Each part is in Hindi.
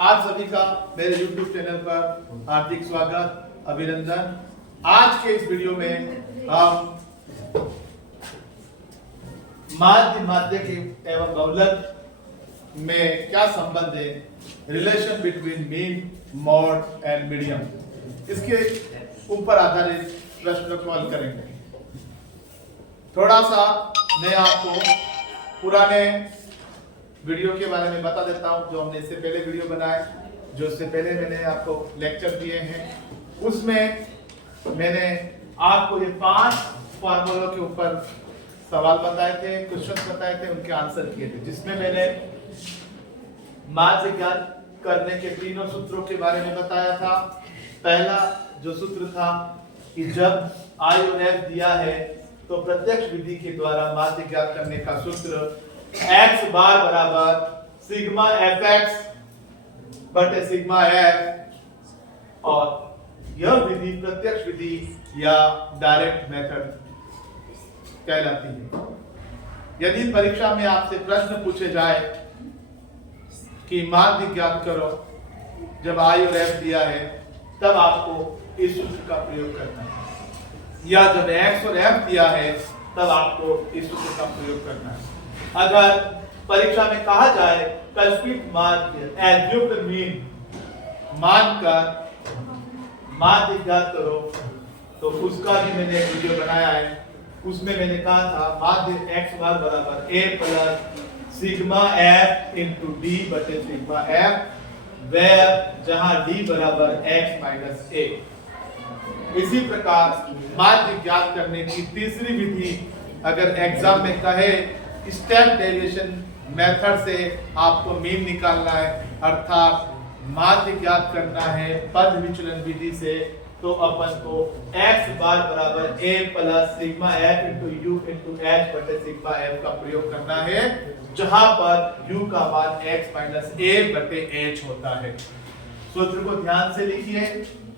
आप सभी का मेरे YouTube चैनल पर हार्दिक स्वागत, अभिनंदन। आज के इस वीडियो में हम माध्य, माध्यक एवं बहुलक में क्या संबंध है, relation between mean, mod and medium, इसके ऊपर आधारित प्रश्न को हल करेंगे। थोड़ा सा मैं आपको पुराने वीडियो के बारे में बता देता हूं, जो हमने इससे पहले वीडियो बनाए, जो इससे पहले मैंने आपको लेक्चर दिए हैं। उसमें मैंने आपको ये 5 फॉर्मूलों के ऊपर सवाल बताए थे, क्वेश्चन बताए थे, उनके आंसर किए थे, जिसमें मैंने माध्य ज्ञात करने के तीनों सूत्रों के बारे में बताया था। पहला जो सूत्र था कि जब I और F दिया है तो प्रत्यक्ष विधि के द्वारा माध्य ज्ञात करने का सूत्र x बार बराबर सिग्मा fx बटे सिग्मा f, और यह विधि प्रत्यक्ष विधि या डायरेक्ट मेथड कहलाती है। यदि परीक्षा में आपसे प्रश्न पूछे जाए कि माध्य ज्ञात करो जब I और F दिया है, तब आपको इस सूत्र का प्रयोग करना है, या जब x और f दिया है तब आपको इस सूत्र का प्रयोग करना है। अगर परीक्षा में कहा जाए कल्पित माध्य एज्यूम्ड मीन मानकर माध्य ज्ञात करो, तो उसका भी मैंने एक वीडियो बनाया है। उसमें मैंने कहा था माध्य x बार बराबर a plus sigma f into D बटे सिग्मा f, वेयर जहां d बराबर x माइनस a। इसी प्रकार माध्य ज्ञात करने की तीसरी विधि अगर एग्जाम में कहे स्टेप डेविएशन मेथड से आपको मीन निकालना है, अर्थात माध्य ज्ञात करना है पद विचलन विधि से, तो अपन को x बार बराबर a plus sigma f into u into h बटे सिग्मा f का प्रयोग करना है, जहां पर u का मान x माइनस a बटे h होता है। सूत्र को ध्यान से लिखिए,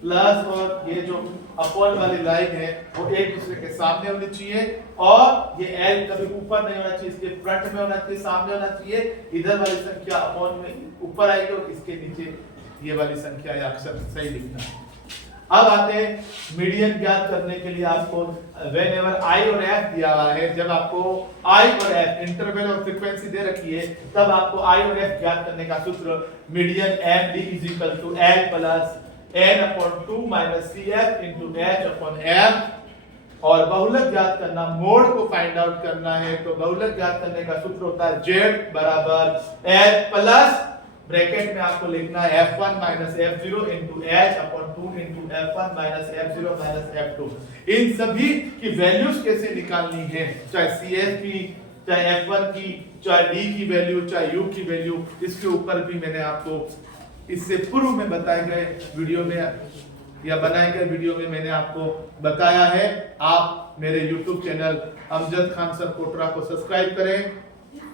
प्लस और ये जो अपॉन वाली लाइन है वो एक दूसरे के सामने होनी चाहिए, और ये l कभी ऊपर नहीं होना चाहिए, इसके फ्रंट में होना चाहिए, सामने होना चाहिए। इधर वाली संख्या अपॉन में ऊपर आएगी और इसके नीचे ये वाली संख्या या अक्षर सही लिखना है। अब आते हैं मीडियन ज्ञात करने के लिए। आपको व्हेनेवर I और F दिया हुआ है, जब आपको I और F इंटरवल और फ्रीक्वेंसी दे रखी है, तब आपको I और F ज्ञात करने का सूत्र median MD is equal to L plus n upon 2 minus CF into h upon f, और बहुलक ज्ञात करना, मोड को फाइंड आउट करना है, तो बहुलक ज्ञात करने का सूत्र होता है z बराबर l प्लस ब्रैकेट में आपको लिखना है f1 minus f0 into h upon 2 into f1 minus f0 minus f2। इन सभी की वैल्यूज कैसे निकालनी है, चाहे CF की, चाहे f1 की, चाहे d की वैल्यू, चाहे u की वैल्यू, इसके ऊपर भी मैंने आपको इससे पूर्व में बताए गए वीडियो में या बनाए गए वीडियो में मैंने आपको बताया है। आप मेरे YouTube channel Amjad Khan sir Kotra को सब्सक्राइब करें,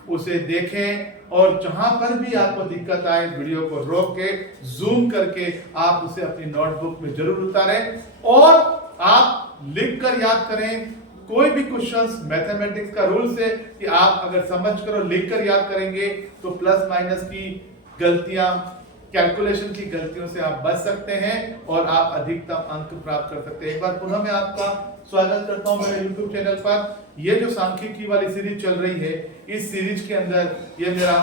उसे देखें, और जहां पर भी आपको दिक्कत आए वीडियो को रोक के जूम करके आप उसे अपनी नोटबुक में जरूर उतारें, और आप लिख कर याद करें। कोई भी क्वेश्चंस मैथमेटिक्स का रूल्स है कि आप अगर समझ कर और लिख कर याद करेंगे तो प्लस माइनस की गलतियां, कैलकुलेशन की गलतियों से आप बच सकते हैं और आप अधिकतम अंक प्राप्त कर सकते हैं। एक बार पुनः मैं आपका स्वागत करता हूं मेरे YouTube चैनल पर। ये जो सांख्यिकी वाली सीरीज चल रही है, इस सीरीज के अंदर ये मेरा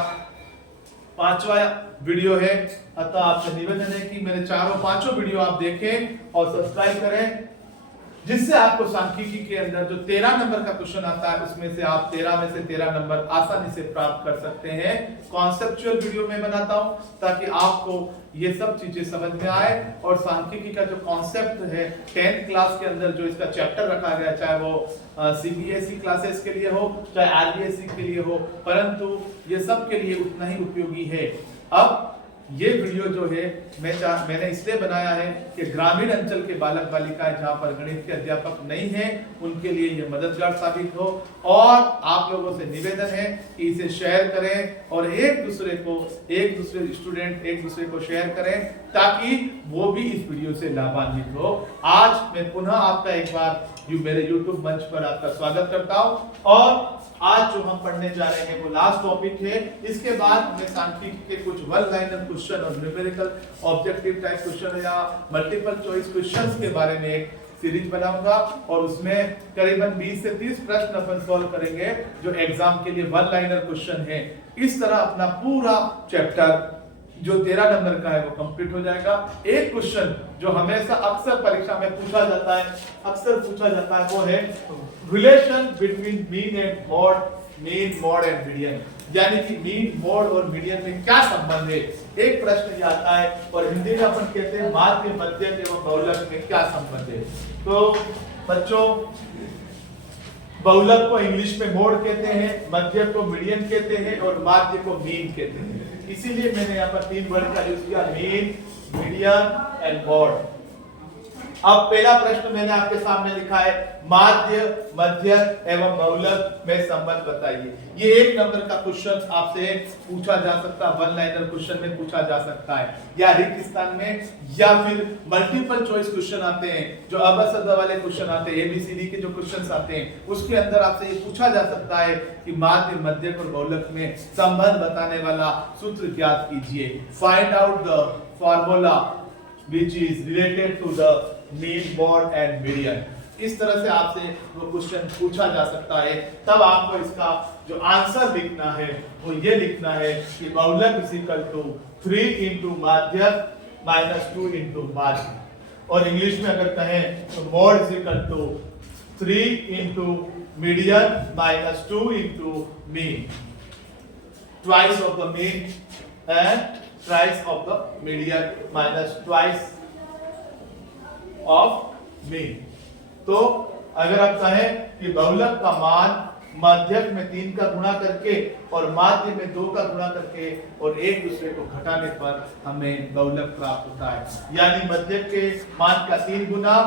5वां वीडियो है, अतः आपसे निवेदन है कि मेरे चारों 5 वीडियो आप देखें और सब्सक्राइब करें, जिससे आपको सांख्यिकी के अंदर जो 13 नंबर का क्वेश्चन आता है, उसमें से आप 13 में से 13 नंबर आसानी से प्राप्त कर सकते हैं। कॉन्सेप्चुअल वीडियो में बनाता हूं ताकि आपको ये सब चीजें समझ में आए, और सांख्यिकी का जो कॉन्सेप्ट है 10th क्लास के अंदर जो इसका चैप्टर रखा गया, चाहे वो CBSE क्लासेस के लिए हो, चाहे RBSE के लिए हो, परंतु ये सब के लिए उतना ही उपयोगी है। अब ये वीडियो जो है मैंने इसलिए बनाया है कि ग्रामीण अंचल के बालक बालिकाएं जहां पर गणित के अध्यापक नहीं हैं, उनके लिए ये मददगार साबित हो, और आप लोगों से निवेदन है कि इसे शेयर करें और एक दूसरे स्टूडेंट एक दूसरे को शेयर करें, ताकि वो भी इस वीडियो से लाभान्वित हो। आज मैं पुनः आपका एक बार मेरे YouTube मंच पर आपका स्वागत करता हूं, और आज जो हम पढ़ने जा रहे हैं वो लास्ट टॉपिक है। इसके बाद मैं सांख्यिकी के कुछ वन लाइनर क्वेश्चन और न्यूमेरिकल ऑब्जेक्टिव टाइप क्वेश्चन या मल्टीपल चॉइस क्वेश्चंस के बारे में एक सीरीज बनाऊंगा और उसमें करीबन 20 से 30 प्रश्न अपन सॉल्व करेंगे जो एग्जाम के लिए वन लाइनर क्वेश्चन है। इस तरह अपना पूरा चैप्टर जो 13 नंबर का है वो कंप्लीट हो जाएगा। एक क्वेश्चन जो हमेशा अक्सर परीक्षा में पूछा जाता है वो है relation between mean and mod, mean mod and median, यानी कि मीन मॉड और मीडियन में क्या संबंध है। एक प्रश्न ये आता है और हिंदी में अपन कहते हैं माध्य, मध्यक एवं बहुलक में क्या संबंध है। तो बच्चों, बहुलक को इंग्लिश में मोड कहते हैं, मध्यक को मीडियन कहते हैं और माध्य को मीन कहते हैं। इसीलिए मैंने यहाँ पर 3 वर्ड का यूज किया, मीन, मीडियन एंड मोड। अब पहला प्रश्न मैंने आपके सामने लिखा है, माध्य, मध्यक एवं बहुलक में संबंध बताइए। ये 1 नंबर का क्वेश्चन आपसे पूछा जा सकता है, वन लाइनर क्वेश्चन में पूछा जा सकता है, या रिक्त स्थान में, या फिर मल्टीपल चॉइस क्वेश्चन आते हैं जो अबसद वाले क्वेश्चन आते हैं, एबीसीडी के जो क्वेश्चंस आते हैं उसके अंदर आपसे ये पूछा जा सकता है कि माध्य, मध्यक और बहुलक में संबंध बताने वाला सूत्र ज्ञात कीजिए। Find out the formula which is related to the mean, mode and median। इस तरह से आपसे वो क्वेश्चन पूछा जा सकता है। तब आपको इसका जो आंसर लिखना है वो ये लिखना है कि बहुलक इज इक्वल टू 3 इंटू माध्यक माइनस 2 इंटू माध्य, और इंग्लिश में अगर कहें तो mode is equal to 3 into median minus 2 into mean, twice of the mean and twice of the median minus twice of mean। तो अगर आप कहें कि बहुलक का मान मध्यक में 3 का गुणा करके और माध्य में 2 का गुणा करके और एक दूसरे को घटाने पर हमें बहुलक प्राप्त होता है, यानी मध्यक के मान का 3 गुना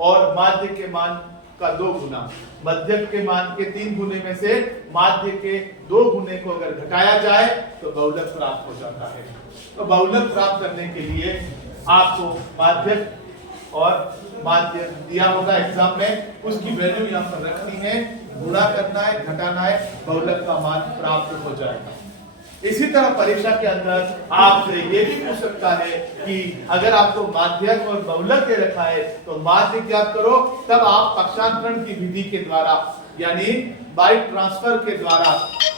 और माध्य के मान का 2 गुना। मध्यक के मान के 3 गुने में से माध्य के 2 गुने को अगर घटाया जाए तो बहुलक प्राप्त हो जाता है। तो बहुलक प्राप्त करने के लिए आपको माध्यक और माध्य दिया होगा एग्जाम में, उसकी वैल्यू यहाँ पर रखनी है, गुणा करना है, घटाना है, बहुलक का मान प्राप्त हो जाएगा। इसी तरह परीक्षा के अंदर आपसे ये भी पूछ सकता है कि अगर आपको माध्यक और बहुलक दे रखा है तो माध्य ज्ञात करो, तब आप पक्षांतरण की विधि के द्वारा यानी बाई ट्रांसफर के द्वारा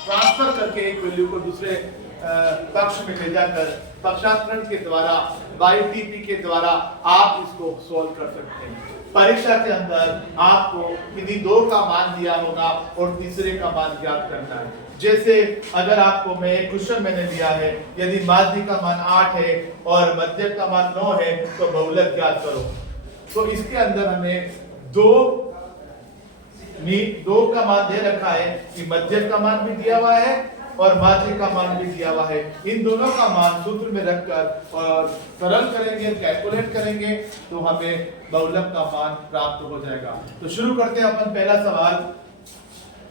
ट्रांसफर करके एक वैल्यू को दूसरे पक्ष में ले जाकर पक्षांतरण के द्वारा बाई टीपी के द्वारा आप इसको सॉल्व कर सकते हैं। परीक्षा के अंदर आपको किन्हीं 2 का मान दिया होगा और तीसरे का मान ज्ञात करना है। जैसे अगर आपको मैं एक क्वेश्चन मैंने दिया है, यदि माध्य का मान 8 है और मध्यक का मान 9 है तो बहुलक ज्ञात करो। तो इसके अंदर हमें 2 का मान दे रखा है कि मध्यक का मान भी दिया हुआ है और माध्य का मान भी दिया हुआ है। इन दोनों का मान सूत्र में रखकर और सरल करेंगे, कैलकुलेट करेंगे तो हमें बहुलक का मान प्राप्त हो जाएगा। तो शुरू करते हैं अपन पहला सवाल,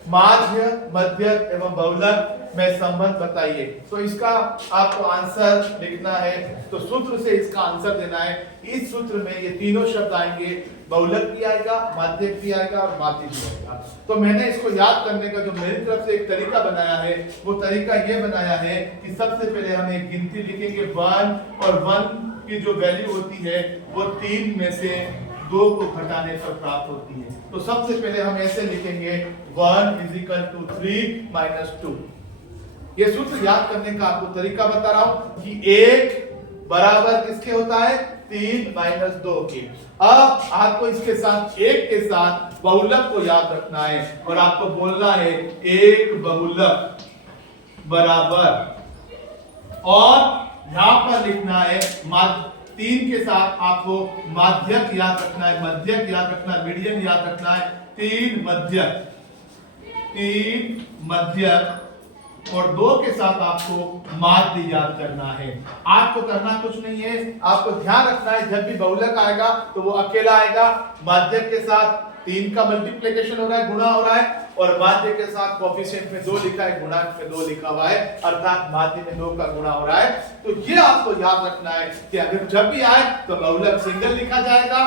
माध्य, मध्यक एवं बहुलक में संबंध बताइए। तो इसका आपको आंसर लिखना है, तो सूत्र से इसका आंसर देना है। इस सूत्र में ये तीनों शब्द आएंगे, बहुलक भी आएगा, माध्यक भी आएगा और माध्य भी आएगा। तो मैंने इसको याद करने का जो मेरी तरफ से एक तरीका बनाया है वो तरीका ये बनाया है कि सबसे पहले हम एक गिनती लिखेंगे 1, और 1 की जो वैल्यू होती है वो 3 में से 2 को घटाने पर प्राप्त होती है। तो सबसे पहले हम ऐसे लिखेंगे 1 इज इक्वल टू 3 माइनस 2। ये सूत्र याद करने का आपको तरीका बता रहा हूं कि 1 बराबर किसके होता है, 3 माइनस 2 के। अब आपको इसके साथ 1 के साथ बहुलक को याद रखना है और आपको बोलना है 1 बहुलक बराबर, और यहां पर लिखना है 3 के साथ आपको माध्यक याद रखना है, मध्यक याद रखना है, मीडियन याद रखना है, 3 मध्यक और 2 के साथ आपको माध्य याद करना है। आपको करना कुछ नहीं है, आपको ध्यान रखना है जब भी बहुलक आएगा तो वो अकेला आएगा, माध्यक के साथ 3 का मल्टीप्लिकेशन हो रहा है, गुणा हो रहा है, और माध्य के साथ कोएफिशिएंट में 2 लिखा है, गुणा में 2 लिखा हुआ है, अर्थात माध्य में 2 का गुणा हो रहा है। तो ये आपको याद रखना है कि अगर जब भी आए तो बहुलक सिंगल लिखा जाएगा,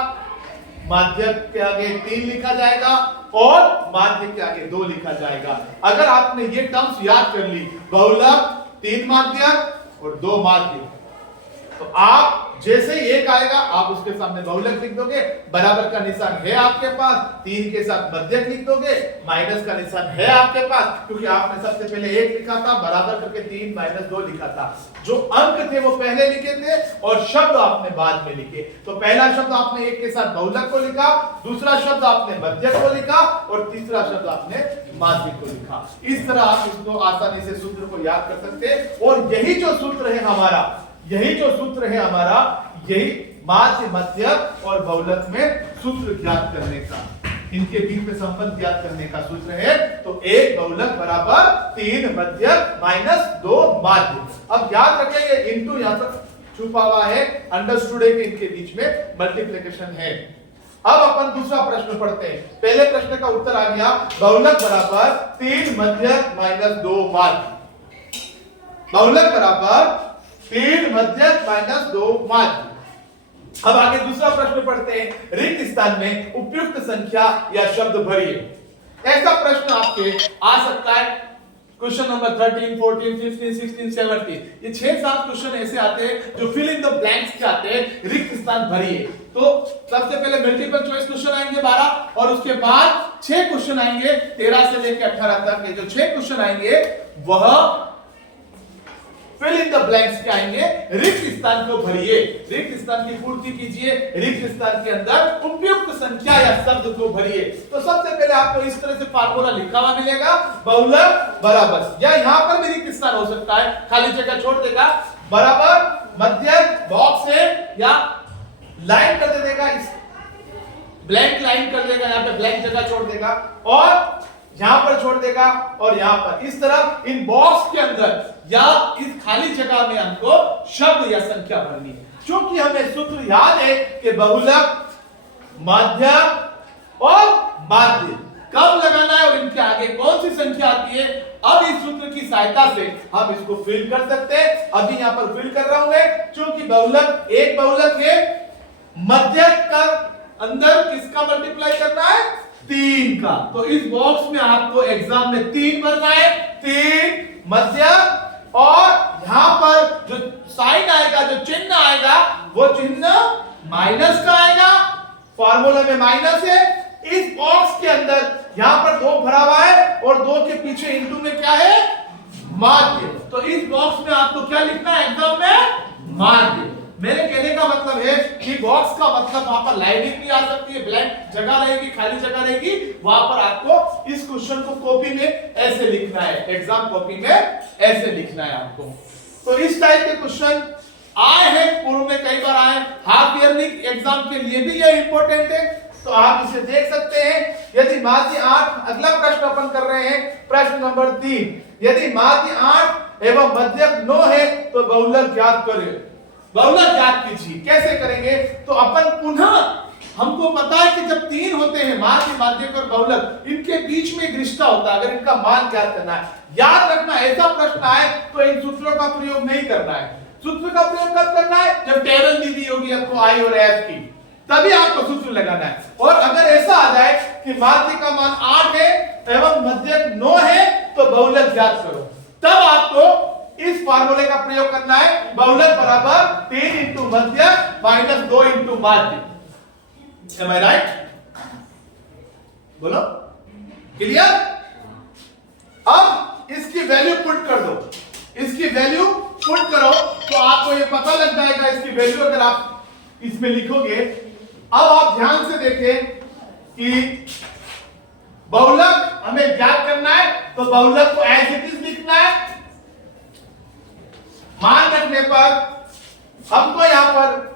माध्यक के आगे 3 लिखा जाएगा, और माध्य के आगे 2 लिखा जाएगा। अगर आपने ये टर्म्स याद कर ली, बहुलक, 3 माध्यक और 2 माध्य, तो आप जैसे ही एक आएगा आप उसके सामने बहुलक लिख दोगे, बराबर का निशान है आपके पास, 3 के साथ मध्यक लिख दोगे, माइनस का निशान है आपके पास, क्योंकि आपने सबसे पहले 1 लिखा था, बराबर करके 3 - 2 लिखा था। जो अंक थे वो पहले लिखे थे और शब्द आपने बाद में लिखे। तो पहला शब्द आपने 1 के साथ बहुलक को लिखा, दूसरा शब्द आपने मध्यक को लिखा और तीसरा शब्द आपने माध्यक को लिखा। इस तरह आप इसको आसानी से सूत्र को याद कर सकते हैं। और यही जो सूत्र है हमारा, यही माध्य, मध्यक और बहुलक में सूत्र ज्ञात करने का, इनके बीच में संबंध ज्ञात करने का सूत्र है। तो 1 बहुलक बराबर 3 मध्यक माइनस 2 माध्य। अब याद रखेंगे इनटू यहां पर छुपा हुआ है, अंडरस्टूड है कि इनके बीच में मल्टीप्लिकेशन है। अब अपन दूसरा प्रश्न पढ़ते हैं। पहले प्रश्न का उत्तर आ गया, बहुलक बराबर 3 मध्यक माइनस 2 माध्य। बहुलक बराबर 3 मध्यक माइनस 2 माध्य। अब आगे दूसरा प्रश्न पढ़ते हैं। रिक्त स्थान में उपयुक्त संख्या या शब्द भरिए। ऐसा प्रश्न आपके आ सकता है क्वेश्चन नंबर 13, 14, 15, 16, 17। ये 6-7 क्वेश्चन ऐसे आते हैं जो फिल इन द ब्लैंक्स के आते हैं, रिक्त स्थान भरिए। तो सबसे पहले मल्टीपल चॉइस क्वेश्चन आएंगे 12 और उसके बाद 6 क्वेश्चन आएंगे 13 से लेकर 18 तक। ये जो 6 क्वेश्चन आएंगे वह फिल इन द ब्लैंक्स के आएंगे, रिक्त स्थान को भरिए, रिक्त स्थान की पूर्ति कीजिए, रिक्त स्थान के अंदर उपयुक्त संख्या या शब्द को भरिए। तो सबसे पहले आपको इस तरह से फार्मूला लिखा हुआ मिलेगा, बहुलक बराबर, या यहां पर भी रिक्त स्थान हो सकता है, खाली जगह छोड़ देगा, बराबर मध्यक बॉक्स है या लाइन कर देगा, इस ब्लैंक लाइन कर देगा, यहां पे ब्लैंक जगह छोड़ देगा और यहां पर छोड़ देगा और यहां पर इस तरह इन बॉक्स के अंदर या इस खाली जगह में हमको शब्द या संख्या भरनी है। क्योंकि हमें सूत्र याद है कि बहुलक, मध्यक और माध्य कब लगाना है और इनके आगे कौन सी संख्या आती है। अब इस सूत्र की सहायता से हम इसको फिल कर सकते हैं। अभी यहां पर फिल कर रहा हूं मैं, क्योंकि बहुलक, एक बहुलक है, मध्यक का अंदर किसका मल्टीप्लाई करना है, 3 का। तो इस बॉक्स में आपको एग्जाम में 3 भरना है, 3 मध्यक, और यहां पर जो साइन आएगा, जो चिन्ह आएगा, वो चिन्ह माइनस का आएगा, फार्मूला में माइनस है। इस बॉक्स के अंदर यहां पर 2 भरा हुआ है और 2 के पीछे इनटू में क्या है, माध्य। तो इस बॉक्स में आपको क्या लिखना है एग्जाम में, माध्य। मेरे कहने का मतलब है कि बॉक्स का मतलब वहां पर लाइनिंग भी आ सकती है, ब्लैंक जगह रहेगी, खाली जगह रहेगी, वहां पर आपको इस क्वेश्चन को कॉपी में ऐसे लिखना है, एग्जाम कॉपी में ऐसे लिखना है आपको। तो इस टाइप के क्वेश्चन आए हैं, पूर्व में कई बार आए, हाफ ईयरली एग्जाम के लिए भी ये इंपॉर्टेंट है, तो आप इसे देख सकते हैं। यदि माध्य 8, अगला प्रश्न अपन कर रहे हैं, प्रश्न नंबर 3, यदि माध्य 8 एवं मध्यक 9 है तो बहुलक ज्ञात करें। बहुलक ज्ञात कीजिए, कैसे करेंगे, तो अपन पुनः, हमको पता है कि जब 3 होते हैं, माध्य, माध्यक और बहुलक, इनके बीच में एक रिश्ता होता है, अगर इनका मान ज्ञात करना है। याद रखना, ऐसा प्रश्न आए तो इन सूत्रों का प्रयोग नहीं करना है। सूत्र का प्रयोग कब करना है, जब टेबल दी हुई होगी आपको आई और एफ की, तभी आपको सूत्र लगाना है। और अगर ऐसा आ जाए कि माध्य का मान 8 है एवं मध्यक 9 है तो बहुलक ज्ञात करो, तब आपको इस फार्मूले का प्रयोग करना है, बहुलक बराबर 3 इंटू मध्यक माइनस 2 इंटू माध्य। Am I right? बोलो, क्लियर? अब इसकी वैल्यू पुट कर दो, इसकी वैल्यू पुट करो तो आपको ये पता लग जाएगा इसकी वैल्यू, अगर आप इसमें लिखोगे। अब आप ध्यान से देखें कि बहुलक हमें ज्ञात करना है, तो बहुलक को एज इट इज लिखना है। मान रखने पर हमको यहां पर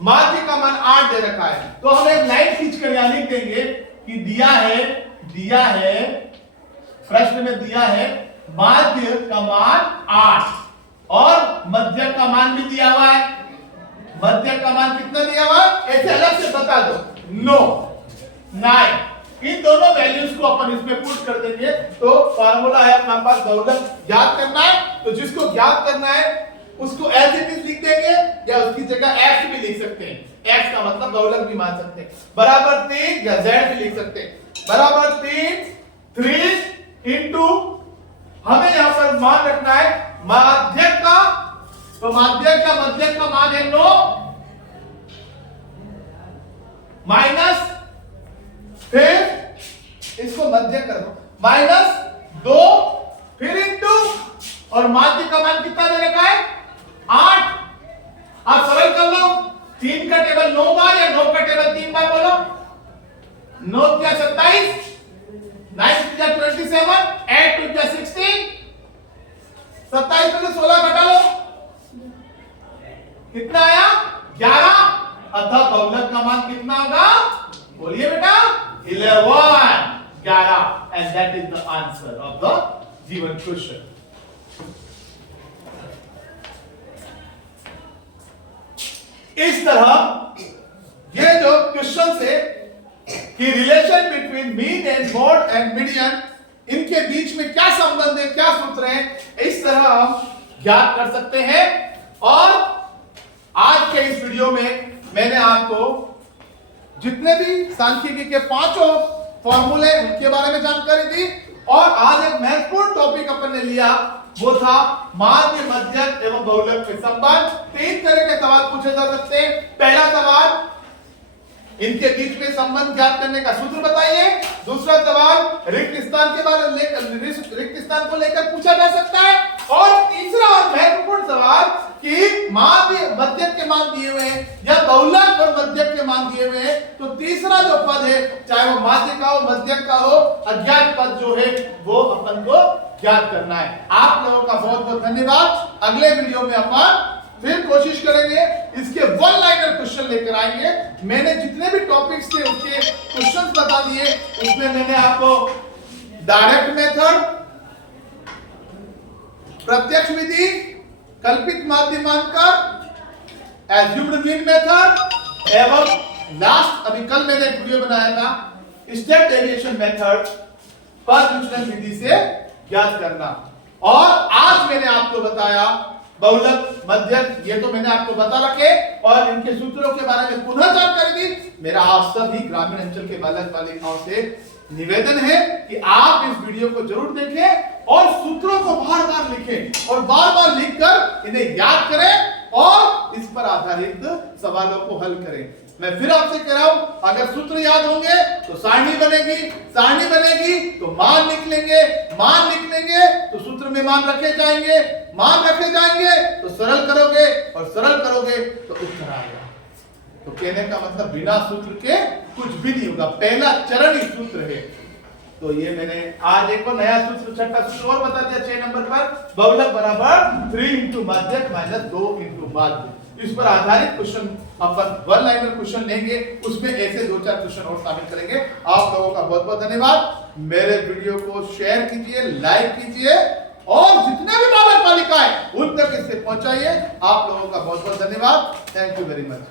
माध्य का मान 8 दे रखा है, तो हम एक लाइन खींचकर यहां लिख देंगे कि दिया है प्रश्न में दिया है माध्य का मान 8 और मध्य का मान भी दिया हुआ है। मध्य का मान कितना दिया हुआ है, ऐसे अलग से बता दो, 9, 9। इन दोनों वैल्यूज को अपन इसमें पुट कर देंगे, तो फार्मूला है अपना पास, बहुलक ज्ञात करना है, तो जिसको ज्ञात करना है उसको एज इट इज लिख देंगे या उसकी जगह एक्स भी लिख सकते हैं। x का मतलब बहुलक भी मान सकते हैं। बराबर 3 या z भी लिख सकते हैं। बराबर 3 इंटू हमें यहां पर मान रखना है माध्यक का, तो माध्यक का मान है 9 माइनस, फिर इसको मध्य कर दो -2, फिर इंटू और माध्य का मान कितना दे रखा है 8। आप सरल कर लो, 3 का टेबल 9 बार या 9 का टेबल 3 बार बोलो। 9 क्या 27, 9 क्या 27, 8 2 क्या 16, 27 में से 16 घटा लो, कितना आया 11। अतः बहुलक का मान कितना होगा, बोलिए बेटा 11, and that is the answer of the given question. इस तरह ये जो क्वेश्चन है कि relation between mean and mod and median, इनके बीच में क्या संबंध है, क्या सूत्र है, इस तरह हम ज्ञात कर सकते हैं। और आज के इस वीडियो में मैंने आपको जितने भी सांख्यिकी के 5 फॉर्मूले उनके बारे में जानकारी दी, और आज एक महत्वपूर्ण टॉपिक अपन ने लिया, वो था माध्य, मध्यक एवं बहुलक में संबंध। 3 तरह के सवाल पूछे जा सकते हैं। पहला सवाल, इनके बीच में संबंध ज्ञात करने का सूत्र बताइए। दूसरा सवाल, रिक्त स्थान के बारे में रिक्त स्थान को लेकर पूछा जा सकता है। और तीसरा और महत्वपूर्ण सवाल कि माध्य, मध्यक के मान दिए हुए हैं या बहुलक और मध्यक के मान दिए हुए हैं, तो तीसरा जो पद है, चाहे वो माध्य का हो, मध्यक का हो, अज्ञात पद जो है वो अपन को ज्ञात करना है। आप लोगों का बहुत बहुत धन्यवाद। अगले वीडियो में अपन फिर कोशिश करेंगे, इसके वन लाइनर क्वेश्चन लेकर आएंगे। मैंने जितने भी टॉपिक्स थे उसके क्वेश्चंस बता दिए। उसमें मैंने आपको डायरेक्ट मेथड, प्रत्यक्ष विधि, कल्पित माध्य मानकर, एज्यूम्ड मीन मेथड एवं लास्ट अभी कल मैंने एक वीडियो बनाया था स्टेप डेविएशन मेथड, पद विचलन विधि से ज्ञात करना। और आज मैंने आपको बताया बहुलक, मध्यक, ये तो मैंने आपको बता रखे और इनके सूत्रों के बारे में पुनः जानकारी दी। मेरा आप सभी ग्रामीण अंचल के बालक बालिकाओं से निवेदन है कि आप इस वीडियो को जरूर देखें और सूत्रों को बार-बार लिखें और बार-बार लिखकर इन्हें याद करें और इस पर आधारित सवालों को हल करें। मैं फिर आपसे कह रहा हूं, अगर सूत्र याद होंगे तो सारणी बनेगी तो मान निकलेंगे, मान निकलेंगे तो सूत्र में मान रखे जाएंगे, मान रखे जाएंगे तो सरल करोगे और सरल करोगे तो उत्तर आएगा। तो कहने का मतलब बिना सूत्र के कुछ भी नहीं होगा, पहला चरण ही सूत्र है। तो ये मैंने आज एक नया सूत्र, छठा सूत्र और बता दिया 6 नंबर पर, बहुलक बराबर 3 इंटू माध्यक माइनस 2 इंटू माध्य। इस पर आधारित क्वेश्चन अपन वन लाइनर क्वेश्चन लेंगे, उसमें ऐसे 2-4 क्वेश्चन और शामिल करेंगे। आप लोगों का बहुत बहुत धन्यवाद। मेरे वीडियो को शेयर कीजिए, लाइक कीजिए और जितने भी बालक बालिकाएं उन तक इसे पहुंचाइए। आप लोगों का बहुत बहुत धन्यवाद। Thank you very much.